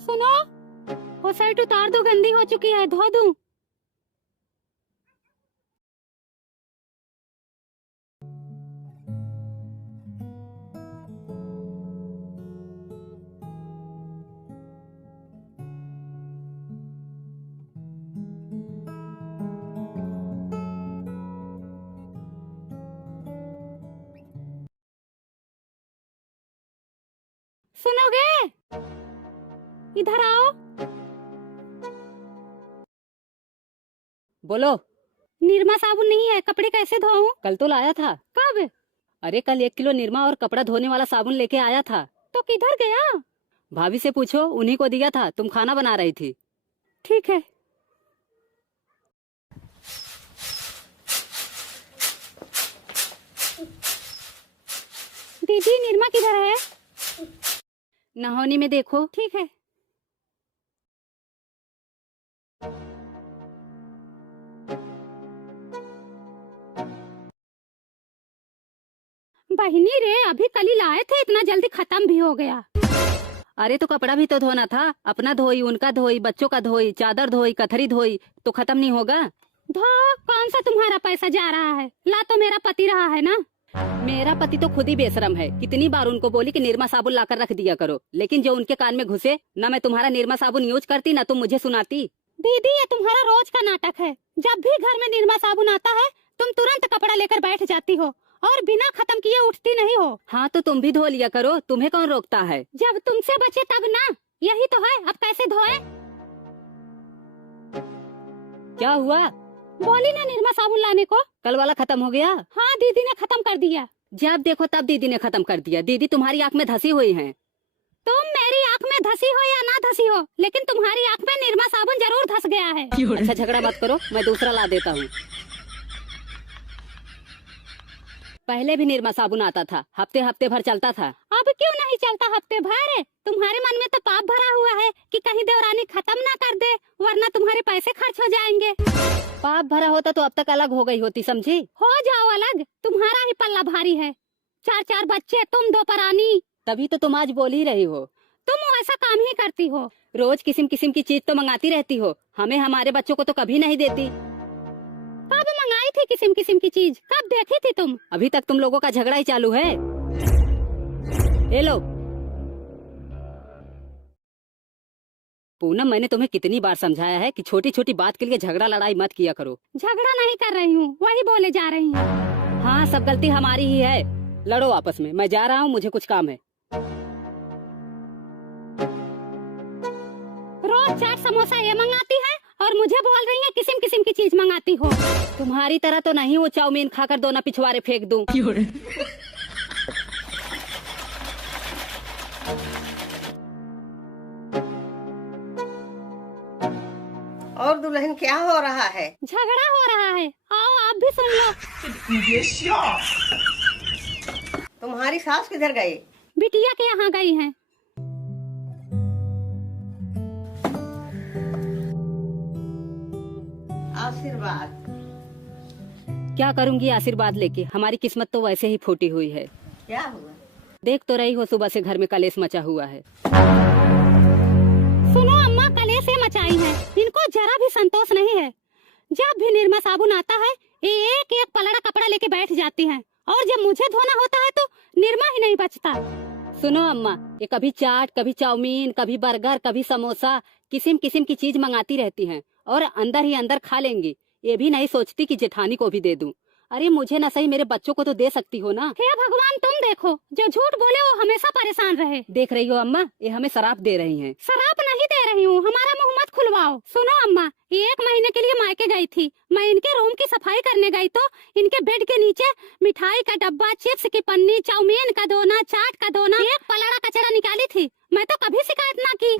सुनो, वो शर्ट उतार दो, गंदी हो चुकी है, धो दूं? सुनोगे? इधर आओ। बोलो। निरमा साबुन नहीं है, कपड़े कैसे धोऊं? कल तो लाया था। कब? अरे कल 1 किलो निरमा और कपड़ा धोने वाला साबुन लेके आया था। तो किधर गया? भाभी से पूछो, उन्हीं को दिया था, तुम खाना बना रही थी। ठीक है। दीदी, निरमा किधर है? नहानी में देखो। ठीक है। बहिनी रे, अभी कल ही लाए थे, इतना जल्दी खत्म भी हो गया। अरे तो कपड़ा भी तो धोना था, अपना धोई, उनका धोई, बच्चों का धोई, चादर धोई, कथरी धोई, तो खत्म नहीं होगा? धो, कौन सा तुम्हारा पैसा जा रहा है? ला तो मेरा पति रहा है ना। मेरा पति तो खुद ही बेशरम है। कितनी बार उनको बोली कि निरमा साबुन लाकर रख दिया करो, लेकिन जो उनके कान में घुसे, ना मैं तुम्हारा निरमा साबुन यूज करती, ना तुम मुझे सुनाती। दीदी, ये तुम्हारा रोज का नाटक है। जब भी घर में निरमा साबुन आता है, तुम तुरंत कपड़ा लेकर बैठ जाती हो और बिना खत्म किए उठती नहीं हो। हाँ तो तुम भी धो लिया करो, तुम्हें कौन रोकता है? जब तुमसे बचे तब ना। यही तो है, अब कैसे धोए? क्या हुआ? बोली ना निरमा साबुन लाने को। कल वाला खत्म हो गया? हाँ, दीदी ने खत्म कर दिया। जब देखो तब दीदी ने खत्म कर दिया। दीदी तुम्हारी आँख में धसी हुई है। तुम मेरी आँख में धसी हो या ना धसी हो, लेकिन तुम्हारी आँख में निरमा साबुन जरूर धस गया है। अच्छा झगड़ा मत करो, मैं दूसरा ला देता हूँ। पहले भी निरमा साबुन आता था, हफ्ते हफ्ते भर चलता था। अब क्यों नहीं चलता हफ्ते भर? तुम्हारे मन में तो पाप भरा हुआ है कि कहीं देवरानी खत्म ना कर दे, वरना तुम्हारे पैसे खर्च हो जाएंगे। पाप भरा होता तो अब तक अलग हो गई होती, समझी? हो जाओ अलग, तुम्हारा ही पल्ला भारी है। 4 बच्चे, तुम 2 परानी। तभी तो तुम आज बोल ही रही हो। तुम ऐसा काम ही करती हो। रोज किस्म किस्म की चीज तो मंगाती रहती हो, हमें हमारे बच्चों को तो कभी नहीं देती। कब मंगाई थी किस्म किस्म की चीज? कब देखी थी तुम? अभी तक तुम लोगों का झगड़ा ही चालू है। ये लो। पूनम, मैंने तुम्हें कितनी बार समझाया है कि छोटी छोटी बात के लिए झगड़ा लड़ाई मत किया करो। झगड़ा नहीं कर रही हूँ, वही बोले जा रही हूँ। हाँ, सब गलती हमारी ही है। लड़ो आपस में, मैं जा रहा हूँ, मुझे कुछ काम है। रोज चाट समोसा ये मंगाती है और मुझे बोल रही है किस्म किस्म की चीज मंगाती हो। तुम्हारी तरह तो नहीं वो चाउमीन खाकर दोना पिछवाड़े फेंक दूं। और दुल्हन, क्या हो रहा है? झगड़ा हो रहा है, आओ आप भी सुन लो। तुम्हारी सास किधर गई? बिटिया के यहाँ गई हैं। आशीर्वाद। क्या करूंगी आशीर्वाद लेके, हमारी किस्मत तो वैसे ही फूटी हुई है। क्या हुआ? देख तो रही हो, सुबह से घर में कलेश मचा हुआ है। सुनो अम्मा, कलेश से मचाई है, इनको जरा भी संतोष नहीं है। जब भी निरमा साबुन आता है, एक एक पलड़ा कपड़ा लेके बैठ जाती हैं, और जब मुझे धोना होता है तो निरमा ही नहीं बचता। सुनो अम्मा, ये कभी चाट, कभी चाउमीन, कभी बर्गर, कभी समोसा, किस्म किस्म की चीज मंगाती रहती हैं और अंदर ही अंदर खा लेंगी। ये भी नहीं सोचती कि जेठानी को भी दे दूं। अरे मुझे ना सही, मेरे बच्चों को तो दे सकती हो ना। हे भगवान, तुम देखो, जो झूठ बोले वो हमेशा परेशान रहे। देख रही हो अम्मा, ये हमें शराप दे रही हैं। शराप नहीं दे रही हूँ, हमारा मुंह मत खुलवाओ। सुनो अम्मा, 1 महीने के लिए मायके गई थी, मैं इनके रूम की सफाई करने गई तो इनके बेड के नीचे मिठाई का डब्बा, चिप्स की पन्नी, चाउमीन का दोना, चाट का दोना, एक पलड़ा कचरा निकाली थी। मैं तो कभी शिकायत ना की।